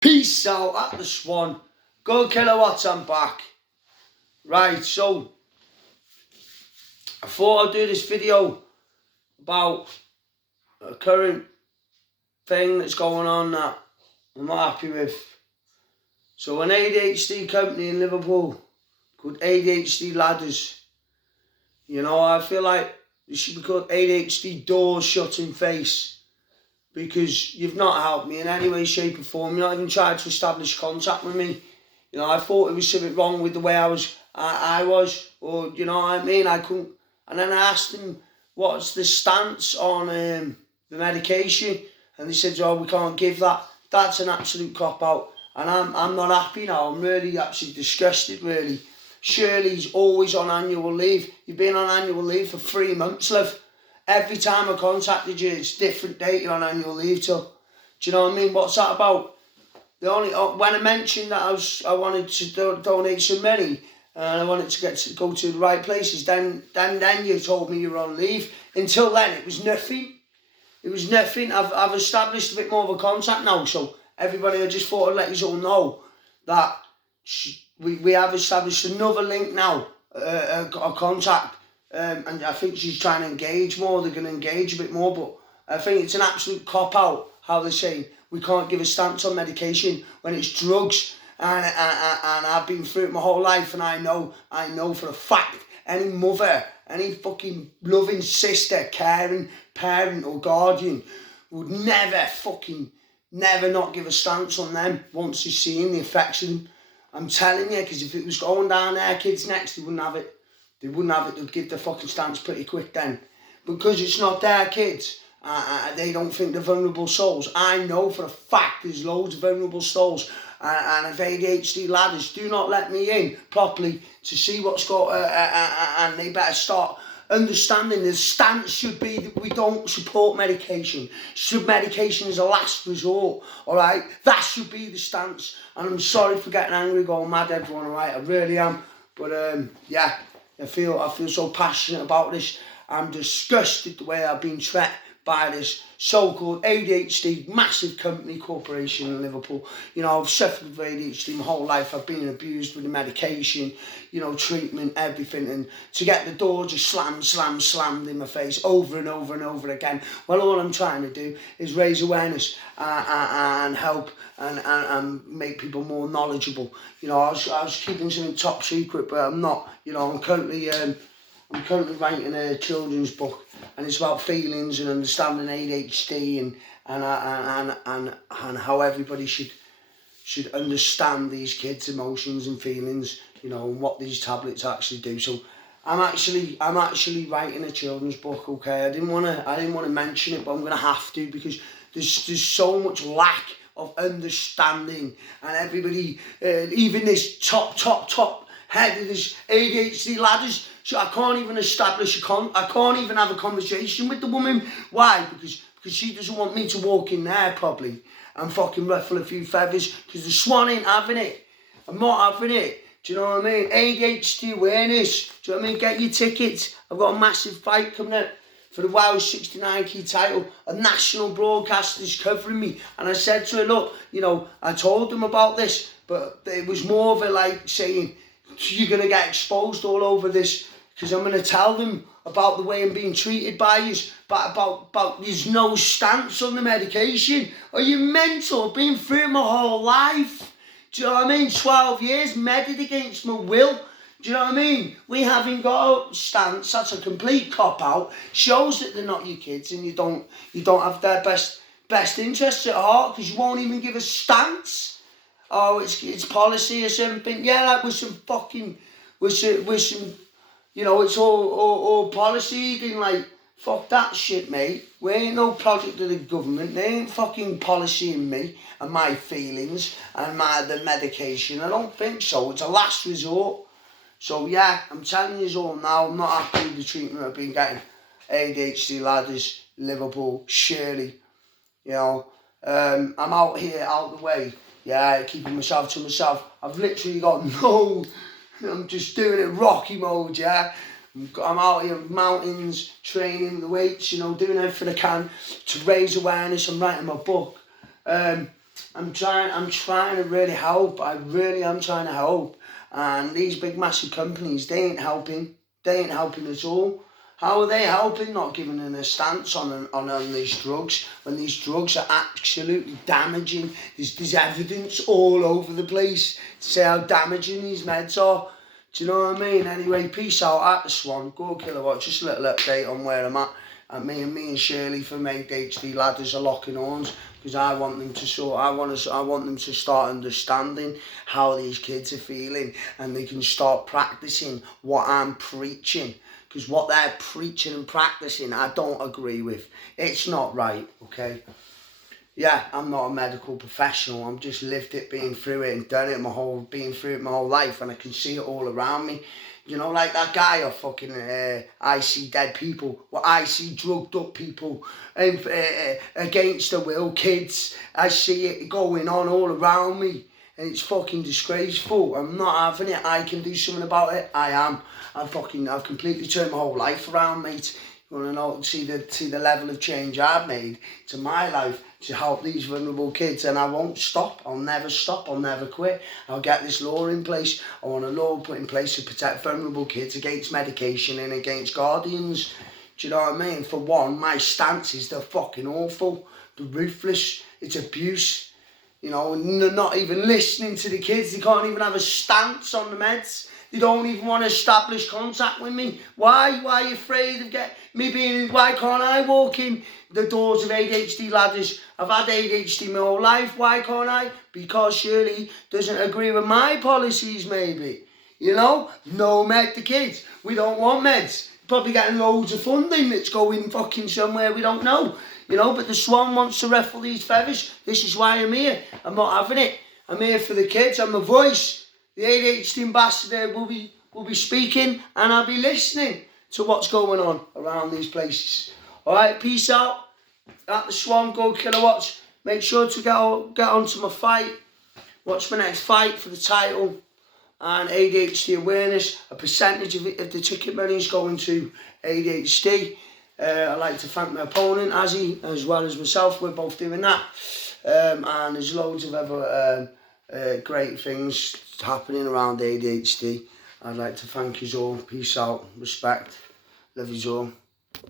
Peace out at the Swan. Go kilowatts, I'm back. Right, so I thought I'd do this video about a current thing that's going on that I'm not happy with. So an ADHD company in Liverpool called ADHDawareness. You know, I feel like it should be called ADHD doors shutting face, because you've not helped me in any way, shape or form. You've not even tried to establish contact with me. You know, I thought it was something wrong with the way I was, or you know what I mean? I couldn't. And then I asked them, what's the stance on the medication? And they said, oh, we can't give that. That's an absolute cop-out. And I'm not happy now. I'm really actually disgusted, really. Shirley's always on annual leave. You've been on annual leave for 3 months, love. Every time I contacted you, it's different date you're on annual leave till. Do you know what I mean? What's that about? When I mentioned that I wanted to donate some money and I wanted to go to the right places, then you told me you were on leave. Until then, it was nothing. It was nothing. I've established a bit more of a contact now, so everybody, I just thought I'd let you all know that we have established another link now, a contact. And I think she's trying to engage more. They're going to engage a bit more, but I think it's an absolute cop-out how they're saying we can't give a stance on medication when it's drugs. And I've been through it my whole life, and I know for a fact any mother, any fucking loving sister, caring parent or guardian would never not give a stance on them once they've seen the effects of them. I'm telling you, because if it was going down their kids next, they wouldn't have it. They wouldn't have it. They'd give the fucking stance pretty quick then. Because it's not their kids. They don't think they're vulnerable souls. I know for a fact there's loads of vulnerable souls. And if ADHD ladders do not let me in properly to see what's going on, and they better start understanding the stance should be that we don't support medication. Medication is a last resort, all right? That should be the stance. And I'm sorry for getting angry, going mad, everyone, all right? I really am. But, yeah, I feel so passionate about this. I'm disgusted the way I've been treated by this so-called ADHD massive company corporation in Liverpool. You know, I've suffered with ADHD my whole life. I've been abused with the medication, you know, treatment, everything. And to get the door just slammed in my face over and over and over again. Well, all I'm trying to do is raise awareness and help and make people more knowledgeable. You know, I was keeping something top secret, but I'm not. You know, I'm currently writing a children's book, and it's about feelings and understanding ADHD and how everybody should understand these kids' emotions and feelings, you know, and what these tablets actually do. So I'm actually writing a children's book. Okay, I didn't want to mention it, but I'm gonna have to, because there's so much lack of understanding, and everybody, even this top head of this ADHD ladders. So I can't even establish I can't even have a conversation with the woman. Why? Because she doesn't want me to walk in there probably and fucking ruffle a few feathers, because the Swan ain't having it. I'm not having it. Do you know what I mean? ADHDawareness. Do you know what I mean? Get your tickets. I've got a massive fight coming up for the WOW 69 key title. A national broadcaster's covering me. And I said to her, look, you know, I told them about this, but it was more of a like saying, you're going to get exposed all over this, because I'm going to tell them about the way I'm being treated by you, but about there's no stance on the medication. Are you mental? I've been through my whole life. Do you know what I mean? 12 years, medded against my will. Do you know what I mean? We haven't got a stance. That's a complete cop-out. Shows that they're not your kids, and you don't have their best interests at heart, because you won't even give a stance. Oh, it's policy or something. Yeah, that was some fucking, with some, you know, it's all policy. Then like, fuck that shit, mate. We ain't no project of the government. They ain't fucking policying me and my feelings and the medication. I don't think so. It's a last resort. So yeah, I'm telling you all now, I'm not happy with the treatment I've been getting. ADHD ladders, Liverpool, Shirley. You know, I'm out here, out the way. Yeah, keeping myself to myself. I've literally got I'm just doing it Rocky mode, yeah. I'm out here in mountains, training the weights, you know, doing everything I can to raise awareness. I'm writing my book. I'm trying to really help. I really am trying to help. And these big massive companies, they ain't helping. They ain't helping at all. How are they helping? Not giving them a stance on these drugs, when these drugs are absolutely damaging. There's evidence all over the place to say how damaging these meds are. Do you know what I mean? Anyway, peace out at the Swan. Go Kilowatt. Just a little update on where I'm at. And me and Shirley from ADHD Ladders are locking horns, because I want them to start understanding how these kids are feeling, and they can start practicing what I'm preaching. Because what they're preaching and practicing, I don't agree with. It's not right, okay? Yeah, I'm not a medical professional. I'm just lived it, been through it and done it been through it my whole life, and I can see it all around me. You know, like that guy or fucking, I see dead people, well, I see drugged up people against the will, kids. I see it going on all around me, and it's fucking disgraceful. I'm not having it. I can do something about it. I am. I've completely turned my whole life around, mate. You want to know, see the level of change I've made to my life to help these vulnerable kids, and I won't stop. I'll never stop. I'll never quit. I'll get this law in place. I want a law put in place to protect vulnerable kids against medication and against guardians. Do you know what I mean? For one, my stance is they're fucking awful. They're ruthless. It's abuse. You know, and they're not even listening to the kids. They can't even have a stance on the meds. They don't even want to establish contact with me. Why? Why are you afraid of me being... Why can't I walk in the doors of ADHD Ladders? I've had ADHD my whole life. Why can't I? Because Shirley doesn't agree with my policies, maybe. You know? No med to kids. We don't want meds. Probably getting loads of funding that's going fucking somewhere we don't know. You know, but the Swan wants to ruffle these feathers. This is why I'm here. I'm not having it. I'm here for the kids. I'm a voice. The ADHD ambassador will be speaking, and I'll be listening to what's going on around these places. All right, peace out. At the Swan, go Kilowatts. Make sure to get onto my fight. Watch my next fight for the title and ADHD awareness. A percentage of the ticket money is going to ADHD. I'd like to thank my opponent, AZI, as well as myself. We're both doing that. And there's loads of other great things happening around ADHD. I'd like to thank you all. Peace out. Respect. Love you all.